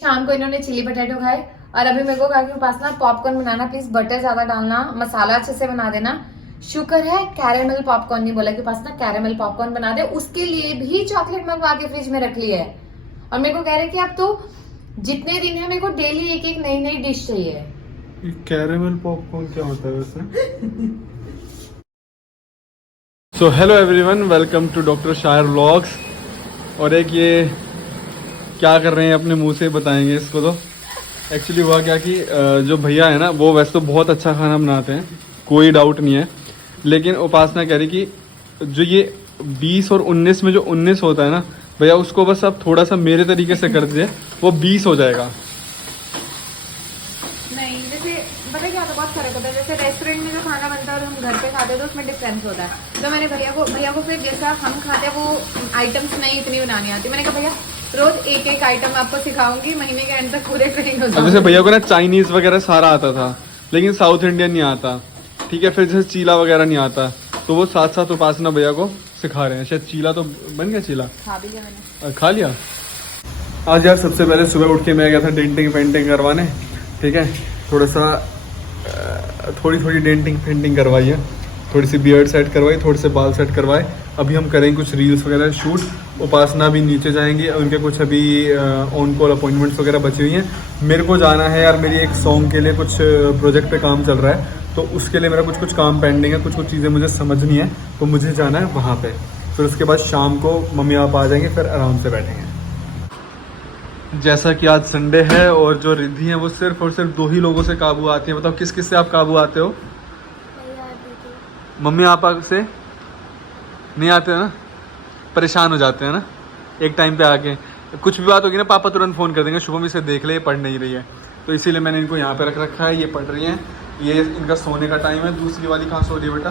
शाम को इन्होंने चिली पटेटो खाए और अभी मेरे को कहा कि उपासना पॉपकॉर्न बनाना, प्लीज बटर ज्यादा डालना, मसाला अच्छे से बना देना। शुक्र है कैरेमल पॉपकॉर्न नहीं बोला कि उपासना कैरेमल पॉपकॉर्न बना दे, उसके लिए भी चॉकलेट मंगवा के फ्रिज में रख ली है। और मेरे को कह रहे कि अब तो जितने दिन है मेरे को डेली एक एक नई नई डिश चाहिए। कैरेमल पॉपकॉर्न क्या होता है वैसे? So hello everyone, welcome to doctor Shayar vlogs. और एक ये क्या कर रहे हैं अपने मुंह से बताएंगे इसको। तो एक्चुअली हुआ क्या कि जो भैया है ना वो वैसे तो बहुत अच्छा खाना बनाते हैं, कोई डाउट नहीं है। लेकिन उपासना कह रही कि जो ये 20 और 19 में जो 19 होता है ना भैया, उसको बस आप थोड़ा सा मेरे तरीके से कर दीजिए, वो 20 हो जाएगा। नहीं, जैसे पता क्या होता है, बहुत फर्क होता है। जैसे रेस्टोरेंट में जो खाना बनता है और हम घर पे खाते हैं तो उसमें डिफरेंस होता है। तो मैंने भैया को फिर जैसा हम खाते हैं वो आइटम्स नहीं इतनी बनानी आती। मैंने कहा भैया रोज एक एक आइटम आपको सिखाऊंगी, महीने के एंड तक पूरे ट्रेनिंग हो जाएगी। जैसे भैया को ना चाइनीज वगैरह सारा आता था, लेकिन साउथ इंडियन नहीं आता, ठीक है। फिर जैसे चीला वगैरह नहीं आता, तो वो साथ साथ उपासना भैया को सिखा रहे हैं। शायद चीला तो बन गया, चीला खा भी लिया मैंने। खा लिया। आज यार सबसे पहले सुबह उठ के मैं गया था डेंटिंग पेंटिंग करवाने, ठीक है। थोड़ा सा थोड़ी डेंटिंग पेंटिंग करवाई है, थोड़ी सी बियर्ड सेट करवाई, थोड़े से बाल सेट करवाए। अभी हम करेंगे कुछ रील्स वगैरह शूट। उपासना भी नीचे जाएंगी, उनके कुछ अभी ऑन कॉल अपॉइंटमेंट्स वगैरह बची हुई हैं। मेरे को जाना है यार, मेरी एक सॉन्ग के लिए कुछ प्रोजेक्ट पे काम चल रहा है, तो उसके लिए मेरा कुछ काम पेंडिंग है, कुछ चीज़ें मुझे समझनी है, तो मुझे जाना है वहाँ पे। फिर उसके बाद शाम को मम्मी आप आ जाएंगे, फिर आराम से बैठेंगे। जैसा कि आज संडे है और जो रिद्धि है वो सिर्फ और सिर्फ 2 ही लोगों से काबू आती है। बताओ किस किस से आप काबू आते हो? मम्मी आपा से नहीं आते हैं ना, परेशान हो जाते हैं ना एक टाइम पे आके। कुछ भी बात होगी ना पापा तुरंत फ़ोन कर देंगे, शुभम इसे देख ले, ये पढ़ नहीं रही है। तो इसीलिए मैंने इनको यहाँ पे रख रखा है, ये पढ़ रही हैं। ये इनका सोने का टाइम है। दूसरी वाली कहाँ सो रही है बेटा?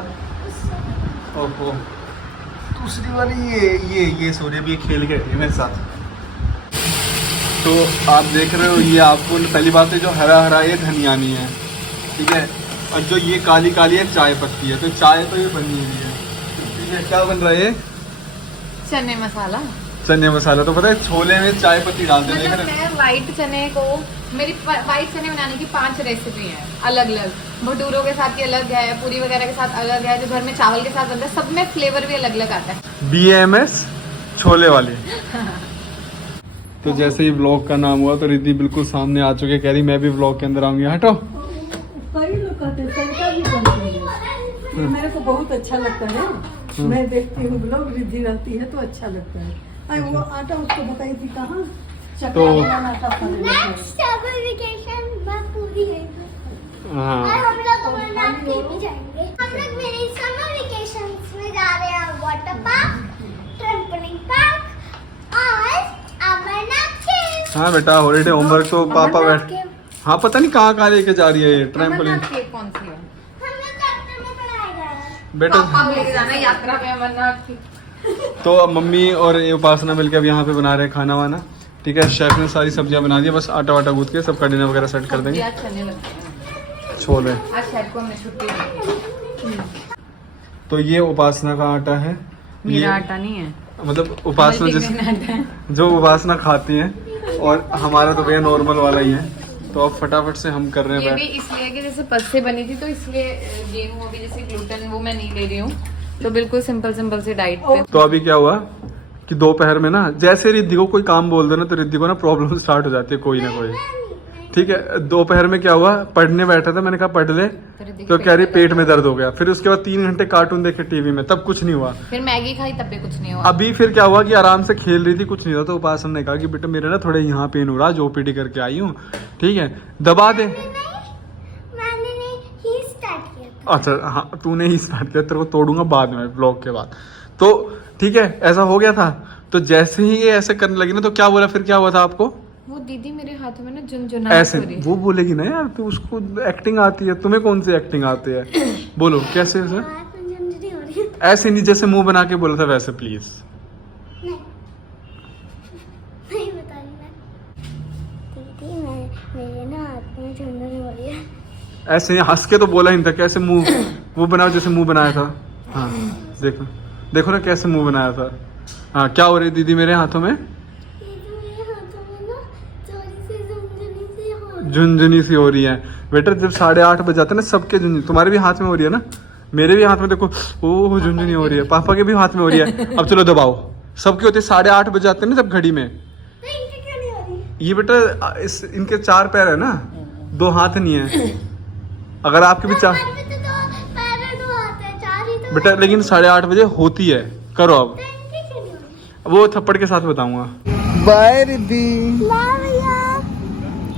ओहो, दूसरी वाली ये सो रही है, अभी ये खेल के रही है मेरे साथ। तो आप देख रहे हो, ये आपको पहली बात है जो हरा हरा ये धनिया नहीं है, ठीक है। और जो ये काली काली है चाय पत्ती है, तो चाय तो ये बनी हुई है, ठीक है। क्या बन रहा है ये? चने मसाला। चने मसाला। तो पता है छोले में चाय पत्ती डालते हैं। मतलब मैं व्हाइट चने को, मेरी व्हाइट चने बनाने की 5 रेसिपी है अलग अलग। भटूरों के साथ की अलग है, पूरी वगैरह के साथ अलग है, जो घर में चावल के साथ बनता है, सब में फ्लेवर भी अलग अलग आता है। BAMS छोले वाली। तो जैसे ही व्लॉग का नाम हुआ तो रिद्धि बिल्कुल सामने आ चुके, कह रही मैं भी व्लॉग के अंदर आऊंगी। हटो। कई लोग कहते हैं तड़का भी बनती है, मेरे को बहुत अच्छा लगता है। मैं देखती हूँ ब्लॉग, रिद्धि रहती है तो अच्छा लगता है। अरे वो आटा उसको बताई थी कहाँ तो आटा पूरी है। हाँ, हम लोग अमरनाथ भी जाएंगे। हम लोग मेरे समर वेकेशंस में जा रहे हैं वाटर पार्क, ट्रैम्पोलिन पार्क और अमरनाथ केव। हाँ बेटा, हॉलीडे होमवर्क तो पापा बैठ, हाँ पता नहीं कहाँ कहाँ लेके जा रही है ये ट्रैम्पोलिन। अमरनाथ केव कौन सी है? हम लोग चैप्टर में पढ़ाएगा बेटा पापा लेके जाना है यात्रा में अमरनाथ की। तो अब मम्मी और ये उपासना मिलकर अब यहाँ पे बना रहे हैं खाना वाना, ठीक है। शेफ ने सारी सब्जियां बना दी, बस आटा वाटा गूंथ के सबका डिनर वगैरह सेट कर देंगे। आज चने लगते हैं, छोले। आज शेफ को हमने छुट्टी दी है। तो ये उपासना का आटा है, मेरा आटा नहीं है, मतलब उपासना जिस मल्टीग्रेन आटा है। जो उपासना खाती है, और हमारा तो भैया नॉर्मल वाला ही है। तो अब फटाफट से हम कर रहे ये हैं भी इसलिए कि जैसे पद से बनी थी, तो इसलिए गेहूं अभी जैसे ग्लूटेन वो मैं नहीं ले रही हूँ, तो बिल्कुल सिंपल सी डाइट पे। तो अभी क्या हुआ कि दोपहर में ना जैसे रिद्धि को कोई काम बोल दो ना, तो रिद्धि को ना प्रॉब्लम स्टार्ट हो जाती है कोई ना कोई, ठीक है। दोपहर में क्या हुआ, पढ़ने बैठा था, मैंने कहा पढ़ ले, तो कह रही पेट में दर्द हो गया। फिर उसके बाद 3 घंटे कार्टून देखे टीवी में, तब कुछ नहीं हुआ। फिर मैगी खाई तब भी कुछ नहीं हुआ। अभी फिर क्या हुआ कि आराम से खेल रही थी, कुछ नहीं हुआ। तो उपासना ने कहा कि बेटा मेरे ना थोड़े यहाँ पेन हो रहा है, जो OPD करके आई हूँ, ठीक है, दबा दे। मैंने नहीं ही स्टार्ट किया। अच्छा हाँ, तूने ही स्टार्ट किया, तेरे को तोड़ूंगा बाद में ब्लॉग के बाद। तो ठीक है, ऐसा हो गया था। तो जैसे ही ये ऐसे करने लगी ना, तो क्या बोला, फिर क्या हुआ था आपको? वो दीदी मेरे हाथों में ना झुनझुनाहट ऐसे हो रही है। वो बोलेगी ना यार, तो उसको एक्टिंग आती है, तुम्हें कौन सी एक्टिंग आती है? बोलो कैसे सर? झुनझुनी हो रही है। ऐसे नहीं, जैसे मुंह बना के बोला था वैसे प्लीज। नहीं नहीं बता रही मैं। दीदी मैं मेरे ना हाथ में झुनझुनी हो रही है। ऐसे ही हंस के तो बोला ही नहीं था, कैसे मुंह वो बनाओ जैसे मुंह बनाया था। हाँ देखो देखो ना कैसे मुंह बनाया था। हाँ क्या हो रही दीदी मेरे हाथों में? ये जो मेरे हाथों में ना चोरी से झुनझुनी सी हो रही है बेटा। जब 8:30 बज जाते हैं ना सबके झुनझुनी, तुम्हारे भी हाथ में हो रही है ना, मेरे भी हाथ में देखो, ओह झुनझुनी हो रही है, पापा के भी हाथ में हो रही है। अब चलो दबाओ, सबके होते 8:30 बज जाते हैं ना जब घड़ी में। तो इनकी क्यों नहीं हो रही? ये बेटा इनके 4 पैर है ना, 2 हाथ नहीं है। अगर आपके भी 4 हमारे में तो पैर दो हाथ है, 4 ही तो बेटा, लेकिन 8:30 बजे होती है। करो अब, तो इनकी क्यों नहीं हो रही? वो थप्पड़ के साथ बताऊंगा। बाय रिद्धि। ला भैया।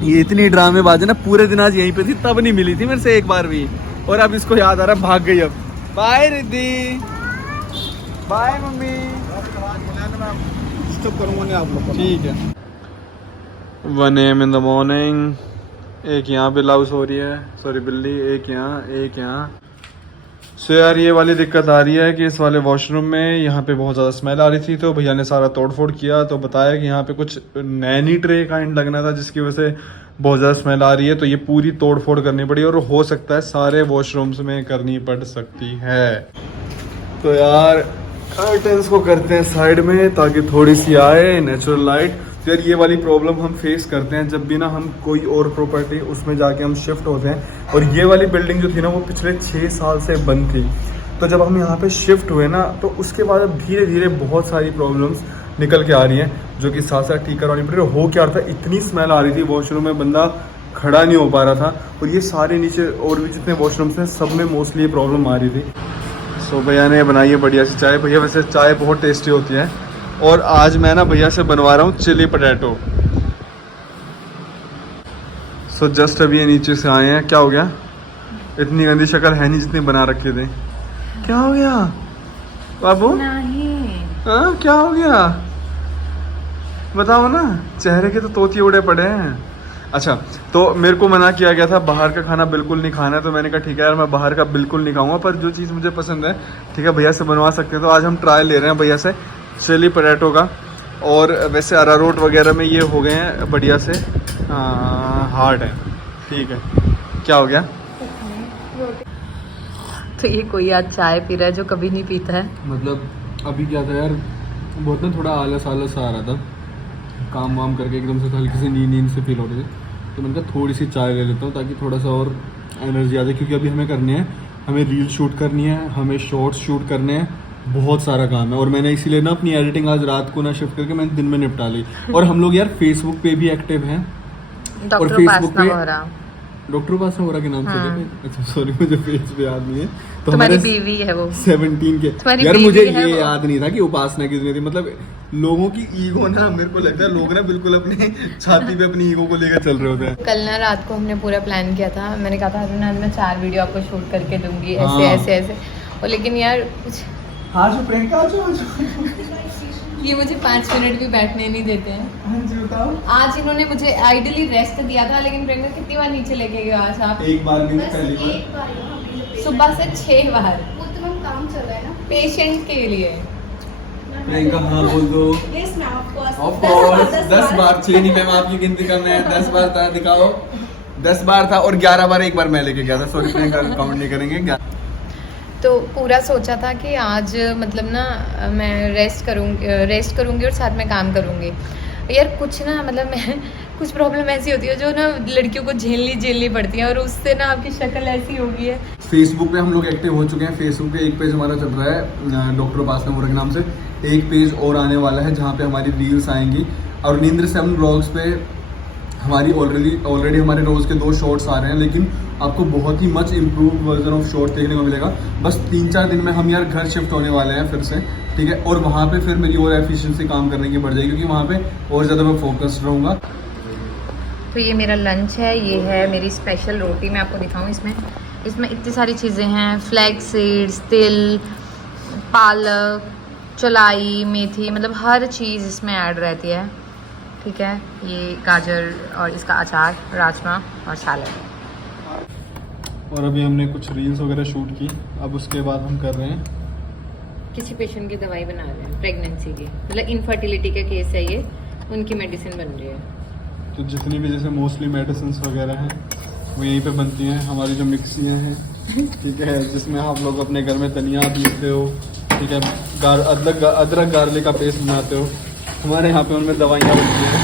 ये इतनी ड्रामेबाज है ना, पूरे दिन आज यहीं पे थी, तब नहीं मिली थी मेरे से एक बार भी, और अब इसको याद आ रहा, भाग गई अब। बाय रिद्धि। Bye mummy. ठीक है। 1 AM in the morning। एक यहाँ पे लाउस हो रही है, सॉरी बिल्ली, एक यहाँ। सो यार ये वाली दिक्कत आ रही है कि इस वाले वॉशरूम में यहाँ पे बहुत ज़्यादा स्मेल आ रही थी, तो भैया ने सारा तोड़फोड़ किया, तो बताया कि यहाँ पे कुछ नैनी ट्रे काइंड लगना था जिसकी वजह से बहुत ज़्यादा स्मेल आ रही है, तो ये पूरी तोड़फोड़ करनी पड़ी, और हो सकता है सारे वॉशरूम्स में करनी पड़ सकती है। तो यार कर्टन्स को करते हैं साइड में ताकि थोड़ी सी आए नेचुरल लाइट। तो यार ये वाली प्रॉब्लम हम फेस करते हैं जब भी ना हम कोई और प्रॉपर्टी उसमें जाके हम शिफ्ट होते हैं, और ये वाली बिल्डिंग जो थी ना वो पिछले 6 साल से बंद थी, तो जब हम यहाँ पे शिफ्ट हुए ना तो उसके बाद अब धीरे धीरे बहुत सारी प्रॉब्लम्स निकल के आ रही हैं जो कि साथ साथ ठीक करवानी पड़ी। हो क्या रहा था, इतनी स्मेल आ रही थी वॉशरूम में, बंदा खड़ा नहीं हो पा रहा था, और ये सारे नीचे और भी जितने वॉशरूम्स हैं सब में मोस्टली ये प्रॉब्लम आ रही थी। सो भैया ने बनाई है बढ़िया सी चाय। भैया वैसे चाय बहुत टेस्टी होती है, और आज मैं ना भैया से बनवा रहा हूँ चिली पोटैटो। सो जस्ट अभी ये नीचे से आए हैं। क्या हो गया, इतनी गंदी शक्ल है नहीं जितनी बना रखे थे। क्या हो गया बाबू? नहीं। हाँ क्या हो गया बताओ ना, चेहरे के तो तोतिए उड़े पड़े हैं। अच्छा, तो मेरे को मना किया गया था बाहर का खाना बिल्कुल नहीं खाना है, तो मैंने कहा ठीक है यार मैं बाहर का बिल्कुल नहीं खाऊंगा, पर जो चीज़ मुझे पसंद है ठीक है भैया से बनवा सकते हैं। तो आज हम ट्रायल ले रहे हैं भैया से चिली पोटैटो का, और वैसे अरारोट वगैरह में ये हो गए हैं बढ़िया से हार्ड है। ठीक है, क्या हो गया? तो ये कोई आज चाय पी रहा है जो कभी नहीं पीता है। मतलब अभी क्या था यार, बहुत ना थोड़ा आलस आलस आ रहा था, काम वाम करके एकदम से हल्की से नींद से फील हो रही थी, तो मैंने कहा थोड़ी सी चाय ले लेता हूँ ताकि थोड़ा सा और एनर्जी आ जाए, क्योंकि अभी हमें करनी है, हमें रील शूट करनी है, हमें शॉर्ट्स शूट करने हैं, बहुत सारा काम है। और मैंने इसीलिए ना अपनी एडिटिंग आज रात को ना शिफ्ट करके मैंने दिन में निपटा ली। और हम लोग यार फेसबुक पे भी एक्टिव हैं, और फेसबुक पे डॉक्टर उपासना वोरा के नाम से हाँ। अच्छा सॉरी मुझे फेस पे याद नहीं है। तो तुम्हारी हमारे बीवी है वो 17 के तुम्हारी यार, बीवी मुझे है ये वो। याद नहीं था कि उपासना कितनी थी। मतलब लोगों की ईगो ना, मेरे को लगता है लोग ना बिल्कुल अपने छाती पे अपनी ईगो को लेकर चल रहे होते हैं। कल ना रात को हमने पूरा प्लान किया था, मैंने कहा था आज मैं 4 वीडियो आपको शूट करके दूंगी ऐसे हाँ। ऐसे ऐसे, और लेकिन यार कुछ हाँ जो प्रियंका जो ये मुझे 5 मिनट भी बैठने नहीं देते हैं। हाँ जी बताओ। आज इन्होंने मुझे आइडियली रेस्ट दिया था, लेकिन प्रियंका कितनी बार नीचे लेके गए आज आप? एक बार भी बस पहली बार। एक बार यहाँ पे सुबह से 6 बार वो तो काम चल रहा है ना। पेशेंट के लिए। प्रियंका हाँ बोल दो। यस मैम ऑफ कोर्स 10 बार, 6 नहीं मैम आपकी गिनती कम है, 10 बार था, दिखाओ 10 बार था, और 11 बार एक बार मैं लेके गया था। सॉरी प्रियंका काउंट नहीं करेंगे। तो पूरा सोचा था कि आज मतलब ना मैं रेस्ट करूँगी और साथ में काम करूँगी। यार कुछ ना मतलब मैं कुछ प्रॉब्लम ऐसी होती है जो ना लड़कियों को झेलनी पड़ती है, और उससे ना आपकी शक्ल ऐसी हो गई है। फेसबुक पे हम लोग एक्टिव हो चुके हैं। फेसबुक पे एक पेज हमारा चल रहा है डॉक्टर उपासना वोरा के नाम से, एक पेज और आने वाला है जहाँ पे हमारी रील्स आएंगी, और नींद्र 7 ब्लॉग्स पे हमारी ऑलरेडी हमारे रोज़ के 2 शॉर्ट्स आ रहे हैं, लेकिन आपको बहुत ही much improve version of short देखने को मिलेगा। बस 3-4 दिन में हम यार घर शिफ्ट होने वाले हैं फिर से, ठीक है, और वहाँ पे फिर मेरी और एफिशिएंसी काम करने की बढ़ जाएगी, क्योंकि वहाँ पे और ज़्यादा मैं फोकस्ड रहूँगा। तो ये मेरा लंच है, ये है मेरी स्पेशल रोटी। मैं आपको दिखाऊँ, इसमें इतनी सारी चीज़ें हैं, फ्लैक्स सीड्स, तिल, पालक, चलाई, मेथी, मतलब हर चीज़ इसमें ऐड रहती है। ठीक है, ये गाजर और इसका अचार, राजमा और सैलड। और अभी हमने कुछ रील्स वगैरह शूट की, अब उसके बाद हम कर रहे हैं किसी पेशेंट की दवाई बना रहे हैं, प्रेगनेंसी की, मतलब इनफर्टिलिटी का केस है ये, उनकी मेडिसिन बन रही है। तो जितनी भी जैसे मोस्टली मेडिसिन वगैरह हैं वो यहीं पे बनती हैं। हमारी जो मिक्सियाँ हैं ठीक है, जिसमें आप लोग अपने घर में धनिया पीसते हो, ठीक है, अदरक गार्लिक का पेस्ट बनाते हो, हमारे यहाँ पे उनमें दवाइयाँ बनती हैं।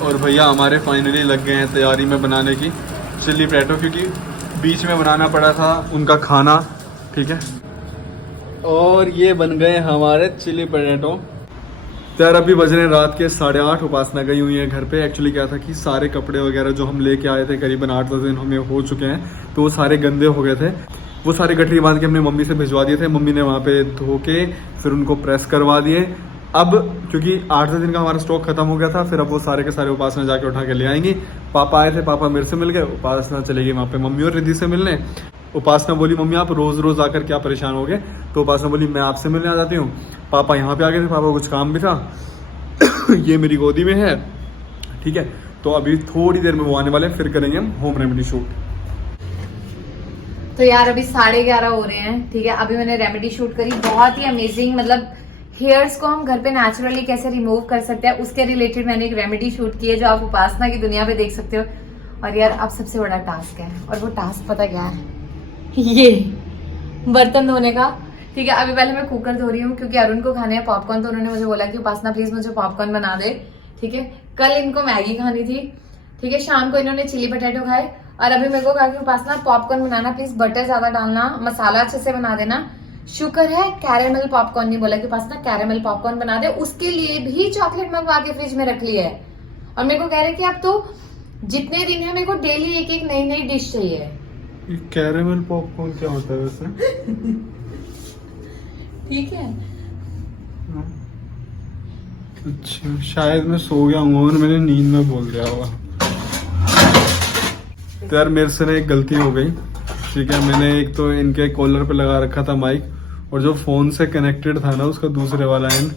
और और भैया हमारे फाइनली लग गए हैं तैयारी में बनाने की चिल्ली पोटैटो, क्योंकि बीच में बनाना पड़ा था उनका खाना, ठीक है। और ये बन गए हमारे चिल्ली पोटैटो। तो यार अभी बज रहे हैं रात के 8:30। उपासना गई हुई है घर पे। एक्चुअली क्या था कि सारे कपड़े वगैरह जो हम लेके आए थे करीबन 8-10 दिन हमें हो चुके हैं, तो वो सारे गंदे हो गए थे। वो सारे गठरी बांध के हमने मम्मी से भिजवा दिए थे। मम्मी ने वहाँ पे धो के फिर उनको प्रेस करवा दिए। अब क्योंकि 8-10 दिन का हमारा स्टॉक खत्म हो गया था, फिर अब वो सारे के सारे उपासना जाके उठा के ले आएंगी। पापा आए थे, पापा मेरे से मिल गए, उपासना चलेगी वहाँ पे मम्मी और रिद्धि से मिलने। उपासना बोली मम्मी आप रोज़ रोज़ आकर क्या परेशान हो गए, तो उपासना बोली मैं आपसे मिलने आ जाती हूँ। पापा यहाँ पे आ गए थे, पापा कुछ काम भी था। ये मेरी गोदी में है, ठीक है। तो अभी थोड़ी देर में वो आने वाले हैं, फिर करेंगे हम होम रेमेडी शूट। तो यार अभी 11:30 हो रहे हैं, ठीक है। अभी मैंने रेमेडी शूट करी, बहुत ही अमेजिंग। मतलब हेयर्स को हम घर पे नेचुरली कैसे रिमूव कर सकते हैं उसके रिलेटेड मैंने एक रेमेडी शूट की है, जो आप उपासना की दुनिया पे देख सकते हो। और यार अब सबसे बड़ा टास्क है, और वो टास्क पता क्या है? ये बर्तन धोने का, ठीक है। अभी पहले मैं कुकर धो रही हूँ क्योंकि अरुण को खाने हैं पॉपकॉर्न, तो उन्होंने मुझे बोला कि उपासना प्लीज मुझे पॉपकॉर्न बना दे, ठीक है। कल इनको मैगी खानी थी, ठीक है। शाम को इन्होंने चिली पोटैटो खाए, और अभी मेरे को कहा कि उपासना पॉपकॉर्न बनाना प्लीज, बटर ज्यादा डालना, मसाला अच्छे से बना देना। शुक्र है कैरेमल पॉपकॉर्न नहीं बोला कि उपासना कैरेमल पॉपकॉर्न बना दे, उसके लिए भी चॉकलेट मंगवा के फ्रिज में रख लिया है। और मेरे को कह रहे कि अब तो जितने दिन है मेरे को डेली एक एक नई नई डिश चाहिए। कैरेमल पॉपकॉर्न क्या होता है वैसे? ठीक है। अच्छा, शायद मैं सो गया हूँ और मैंने नींद में बोल दिया होगा। तो यार मेरे से ना एक गलती हो गई, ठीक है। मैंने एक तो इनके कॉलर पे लगा रखा था माइक, और जो फोन से कनेक्टेड था ना उसका दूसरे वाला एंड,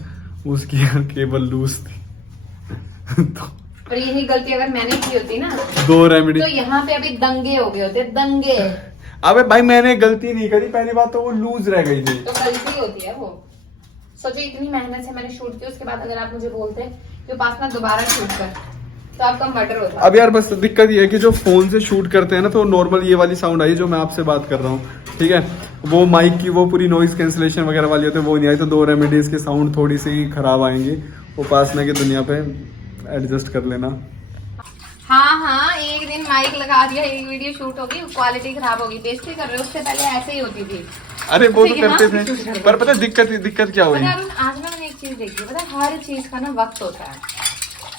उसकी यार केबल लूज थी। तो और यही गलती अगर मैंने की होती ना, 2 रेमेडी तो यहाँ पे अभी दंगे हो गए होते, दंगे। अबे भाई मैंने गलती नहीं करी, पहली बात तो वो लूज रह गई थी। तो गलती होती है वो। सोचो इतनी मेहनत से मैंने शूट किया, उसके बाद अगर आप मुझे बोलते कि उपासना दोबारा शूट कर, तो आपका मर्डर होता। अब यार बस दिक्कत ये है कि जो फोन से शूट करते हैं ना, तो नॉर्मल ये वाली साउंड आई जो मैं आपसे बात कर रहा हूँ, ठीक है। वो माइक की वो पूरी नॉइज कैंसिलेशन वगैरह वाली होती है, वो नहीं आई। तो 2 रेमेडीज की साउंड थोड़ी सी खराब आएंगी। उपासना की दुनिया पे एडजस्ट कर लेना। हाँ, एक दिन माइक लगा दिया, एक वीडियो शूट होगी, क्वालिटी खराब होगी, बेइज्जती कर रहे हो। उससे पहले ऐसे ही होती थी। अरे वो तो ठीक है, करते हाँ? थे, पर पता है दिक्कत क्या हुई? पता है, आज ना मैंने एक चीज देखी, पता है हर चीज का ना वक्त होता है,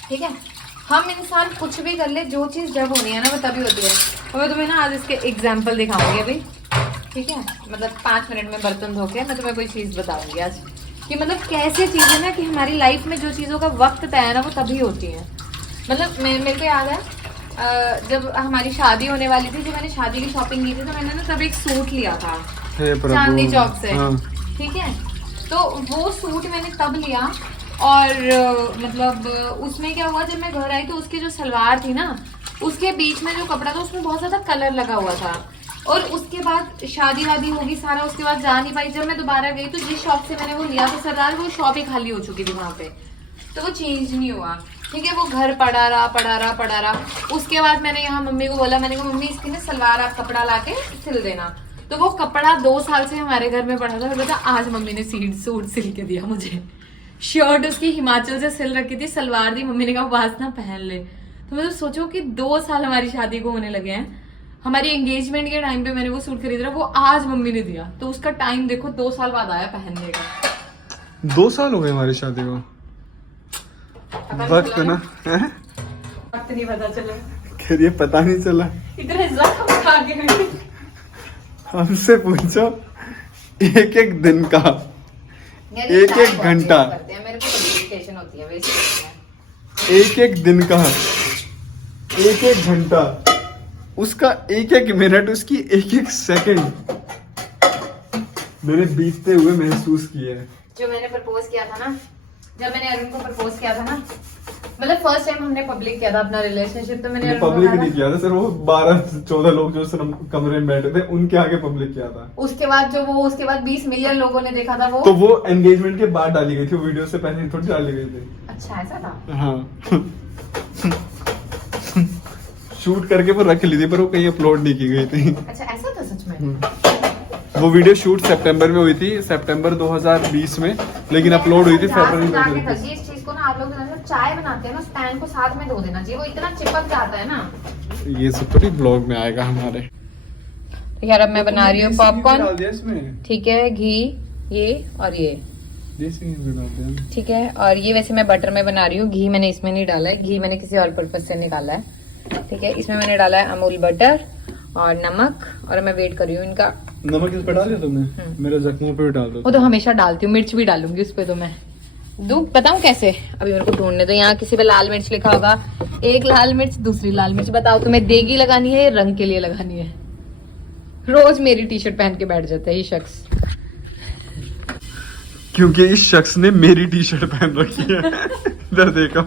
ठीक है। हम इंसान कुछ भी कर ले, जो चीज जब होनी है ना वो तभी होती है। और मैं तुम्हें ना आज इसके एग्जाम्पल दिखाऊंगी अभी, ठीक है। मतलब 5 मिनट में बर्तन धो के मैं तुम्हें कोई चीज बताऊंगी आज, कि मतलब कैसे चीजें ना, कि हमारी लाइफ में जो चीजों का वक्त तय है ना वो तभी होती है। मतलब मेरे को याद है जब हमारी शादी होने वाली थी, जब मैंने शादी की शॉपिंग की थी, तो मैंने ना तब एक सूट लिया था चांदनी चौक से, ठीक है। तो वो सूट मैंने तब लिया, और मतलब उसमें क्या हुआ, जब मैं घर आई तो उसकी जो सलवार थी ना, उसके बीच में जो कपड़ा था उसमें बहुत ज्यादा कलर लगा हुआ था। और उसके बाद शादी वादी होगी सारा, उसके बाद जा नहीं पाई। जब मैं दोबारा गई तो जिस शॉप से मैंने वो लिया था सरदार, वो शॉप ही खाली हो चुकी थी वहां पे, तो वो चेंज नहीं हुआ, ठीक है। वो घर पड़ा रहा। उसके बाद मैंने यहाँ मम्मी को बोला, मैंने कहा मम्मी इसकी ना सलवार आप कपड़ा लाके सिल देना। तो वो कपड़ा 2 साल से हमारे घर में पड़ा था, फिर पता आज मम्मी ने सूट सिल के दिया मुझे। शर्ट उसकी हिमाचल से सिल रखी थी, सलवार दी, मम्मी ने कहा वासना पहन ले। तो मतलब सोचो कि 2 साल हमारी शादी को होने लगे हैं, हमारी एंगेजमेंट के टाइम पे मैंने वो सूट खरीदा, वो आज मम्मी ने दिया, तो उसका टाइम देखो 2 साल बाद आया पहनने का। 2 साल हो गए हमारी शादी को। वक्त ना है? वक्त नहीं पता चला, खैर ये पता नहीं चला। इतने जख्म खा के हमसे पूछो एक दिन का, एक घंटा, मेरे को इरिटेशन होती है वैसे। एक दिन का, एक घंटा, उसका एक मिनट, उसकी एक सेकंड मैंने बीतते हुए महसूस किया है। जो मैंने प्रपोज किया था ना, जब मैंने अरुण को प्रपोज किया था ना, मतलब फर्स्ट टाइम हमने पब्लिक किया था अपना रिलेशनशिप, तो मैंने पब्लिक नहीं किया था सर, वो 12-14 लोग जो सर कमरे में बैठे थे उनके आगे पब्लिक किया था। उसके बाद 20 मिलियन लोगों ने देखा था वो। तो वो एंगेजमेंट के बाद डाली गई थी, वो वीडियो से पहले थोड़ी डाली गई थी। अच्छा ऐसा था? हाँ। शूट करके वो रख ली थी, पर वो कहीं अपलोड नहीं की गई थी। अच्छा ऐसा था सच में? वो वीडियो शूट सितंबर में हुई थी, सितंबर 2020 में, लेकिन अपलोड हुई थी फरवरी में। इस चीज को ना आप लोग चाय बनाते हैं ना उस पैन को साथ में धो देना चाहिए, वो इतना चिपक जाता है ना। ये सब थोड़ी ब्लॉग में आएगा हमारे। तो यार अब मैं बना रही हूँ देसी घी भी डाल पॉपकॉर्न, दिया इसमें। ठीक है, घी ये और ये, देसी घी भी डाल दिया। ठीक है। और ये वैसे मैं बटर में बना रही हूँ, घी मैंने इसमें नहीं डाला है, घी मैंने किसी और पर्पज से निकाला है, ठीक है। इसमें मैंने डाला है अमूल बटर और नमक, और मैं वेट कर रही हूँ इनका। नमक इस पर डाल दिया तुमने? मेरे जख्मों पे भी डाल दो। वो तो हमेशा डालती हूँ, मिर्च भी डालूंगी उस पे, तो मैं बताऊँ कैसे? अभी मेरे को ढूंढने दो। यहाँ किसी पे लाल मिर्च लिखा होगा, एक लाल मिर्च, दूसरी लाल मिर्च। बताओ तुम्हें देगी लगानी है या रंग के लिए लगानी है? रोज मेरी टी शर्ट पहन के बैठ जाता है ये शख्स, क्योंकि इस शख्स ने मेरी टी शर्ट पहन रखी है। इधर देखो,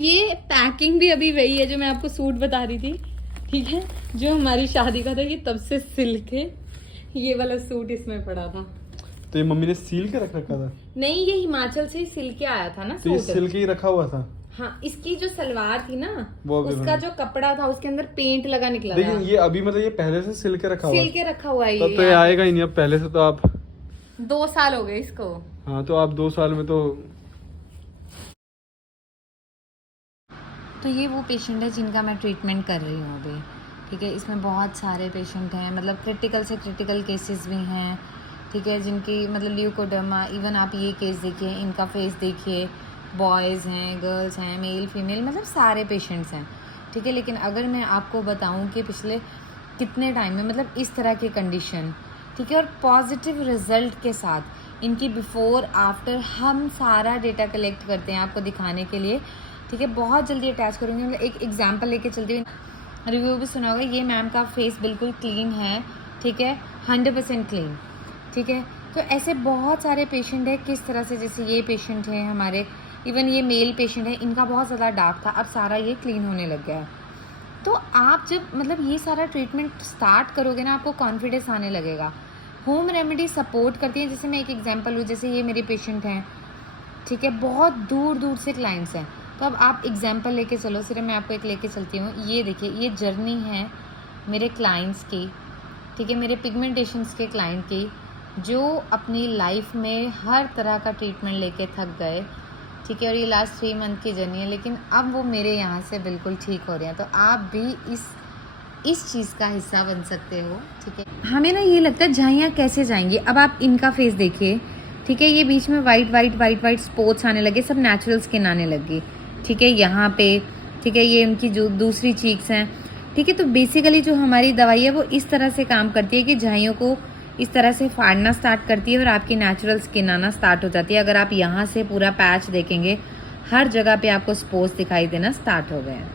ये पैकिंग भी अभी वही है जो मैं आपको सूट बता रही थी, ठीक है, जो हमारी शादी का था, ये तब से सिल के ये वाला सूट इसमें पड़ा था। तो ये मम्मी ने सील के रख रखा था? नहीं, ये हिमाचल से ही सिल के आया था ना तो ये सूट। सिल के ही रखा हुआ था? हाँ, इसकी जो सलवार थी ना, वो अभी उसका जो कपड़ा था उसके अंदर पेंट लगा निकला लेकिन था। ये अभी मतलब ये पहले से सिल के रखा हुआ सिल के रखा हुआ है तब तो ये आएगा ही नहीं। अब पहले से तो आप 2 साल हो गए इसको। हाँ, तो आप 2 साल में तो ये वो पेशेंट है जिनका मैं ट्रीटमेंट कर रही हूँ अभी, ठीक है। इसमें बहुत सारे पेशेंट हैं, मतलब क्रिटिकल से क्रिटिकल केसेस भी हैं, ठीक है, जिनकी मतलब ल्यूकोडर्मा, इवन आप ये केस देखिए, इनका फेस देखिए, बॉयज़ हैं, गर्ल्स हैं, मेल फीमेल, मतलब सारे पेशेंट्स हैं, ठीक है। लेकिन अगर मैं आपको बताऊं कि पिछले कितने टाइम में मतलब इस तरह की कंडीशन, ठीक है, और पॉजिटिव रिजल्ट के साथ इनकी बिफोर आफ्टर हम सारा डेटा कलेक्ट करते हैं आपको दिखाने के लिए, ठीक है। बहुत जल्दी अटैच करूँगी, मतलब एक एग्जाम्पल लेके चलती हूँ, रिव्यू भी सुना होगा। ये मैम का फेस बिल्कुल क्लीन है, ठीक है, 100% क्लीन, ठीक है। तो ऐसे बहुत सारे पेशेंट हैं किस तरह से, जैसे ये पेशेंट है हमारे, इवन ये मेल पेशेंट है, इनका बहुत ज़्यादा डार्क था, अब सारा ये क्लीन होने लग गया है। तो आप जब मतलब ये सारा ट्रीटमेंट स्टार्ट करोगे ना, आपको कॉन्फिडेंस आने लगेगा। होम रेमेडी सपोर्ट करती है। जैसे मैं एक एग्जांपल हूँ, जैसे ये मेरे पेशेंट हैं, ठीक है, बहुत दूर दूर से क्लाइंट्स हैं, तो अब आप एग्जांपल लेके चलो। सिर्फ मैं आपको एक लेके चलती हूँ। ये देखिए, ये जर्नी है मेरे क्लाइंट्स की, ठीक है, मेरे पिगमेंटेशंस के क्लाइंट की, जो अपनी लाइफ में हर तरह का ट्रीटमेंट लेके थक गए, ठीक है, और ये लास्ट 3 मंथ की जर्नी है, लेकिन अब वो मेरे यहाँ से बिल्कुल ठीक हो रहे हैं। तो आप भी इस चीज़ का हिस्सा बन सकते हो, ठीक है। हमें ना ये लगता है झाइयाँ कैसे जाएंगी। अब आप इनका फेस देखिए, ठीक है, ये बीच में वाइट स्पॉट्स आने लगे, सब नेचुरल स्किन आने लगी, ठीक है, यहाँ पे, ठीक है, ये उनकी जो दूसरी चीक्स हैं, ठीक है। तो बेसिकली जो हमारी दवाई है वो इस तरह से काम करती है कि झाइयों को इस तरह से फाड़ना स्टार्ट करती है और आपकी नेचुरल स्किन आना स्टार्ट हो जाती है। अगर आप यहाँ से पूरा पैच देखेंगे, हर जगह पे आपको स्पॉट्स दिखाई देना स्टार्ट हो गए हैं।